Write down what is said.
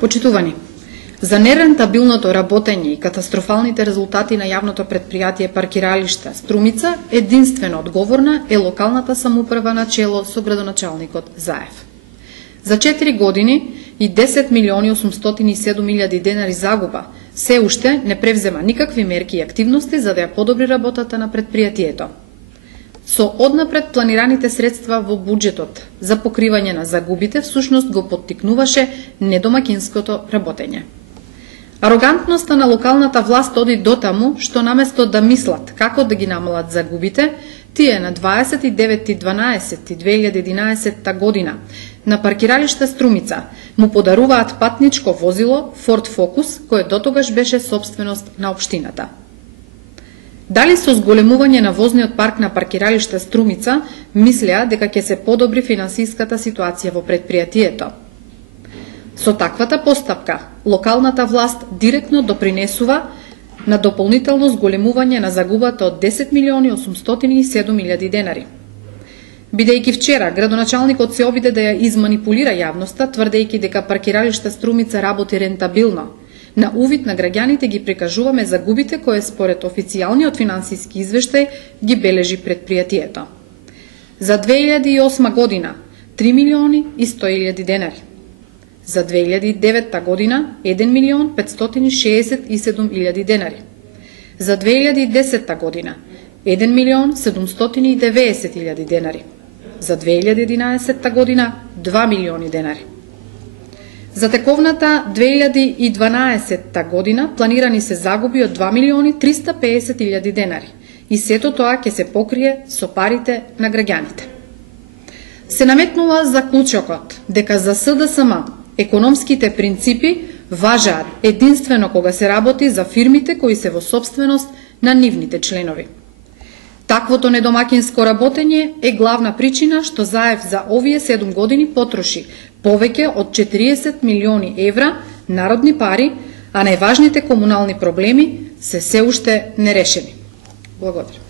Почитувани, за нерентабилното работење и катастрофалните резултати на јавното предпријатие Паркиралишта Струмица единствено одговорна е локалната самоуправа на чело со градоначалникот Заев. За 4 години и 10 милиони 807 илјади денари загуба се уште не превзема никакви мерки и активности за да ја подобри работата на предпријатието. Со однапред планираните средства во буџетот за покривање на загубите всушност го поттикнуваше недомакинското работење. Арогантноста на локалната власт оди дотаму што наместо да мислат како да ги намалат загубите, тие на 29.12.2011 година на Паркиралиште Струмица му подаруваат патничко возило Ford Focus, кое дотогаш беше собственост на општината. Дали со зголемување на возниот парк на Паркиралиште Струмица мислеа дека ќе се подобри финансиската ситуација во предпријатието? Со таквата постапка, локалната власт директно допринесува на дополнително зголемување на загубата од 10 милиони 807 илјади денари. Бидејќи вчера градоначалникот се обиде да ја изманипулира јавноста, тврдејќи дека Паркиралиште Струмица работи рентабилно, на увид на граѓаните ги прикажуваме загубите кои според официјалниот финансиски извештај ги бележи предпријатието. За 2008 година 3 милиони и 100 илјади денари. За 2009 година 1 милион 567 илјади денари. За 2010 година 1 милион 790 илјади денари. За 2011 година 2 милиони денари. За тековната 2012 година планирани се загуби од 2 милиони 350 илјади денари и сето тоа ќе се покрие со парите на граѓаните. Се наметнува заклучокот дека за СДСМ економските принципи важаат единствено кога се работи за фирмите кои се во собственост на нивните членови. Таквото недомакинско работење е главна причина што Заев за овие 7 години потроши повеќе од 40 милиони евра народни пари, а најважните комунални проблеми се уште нерешени. Благодарам.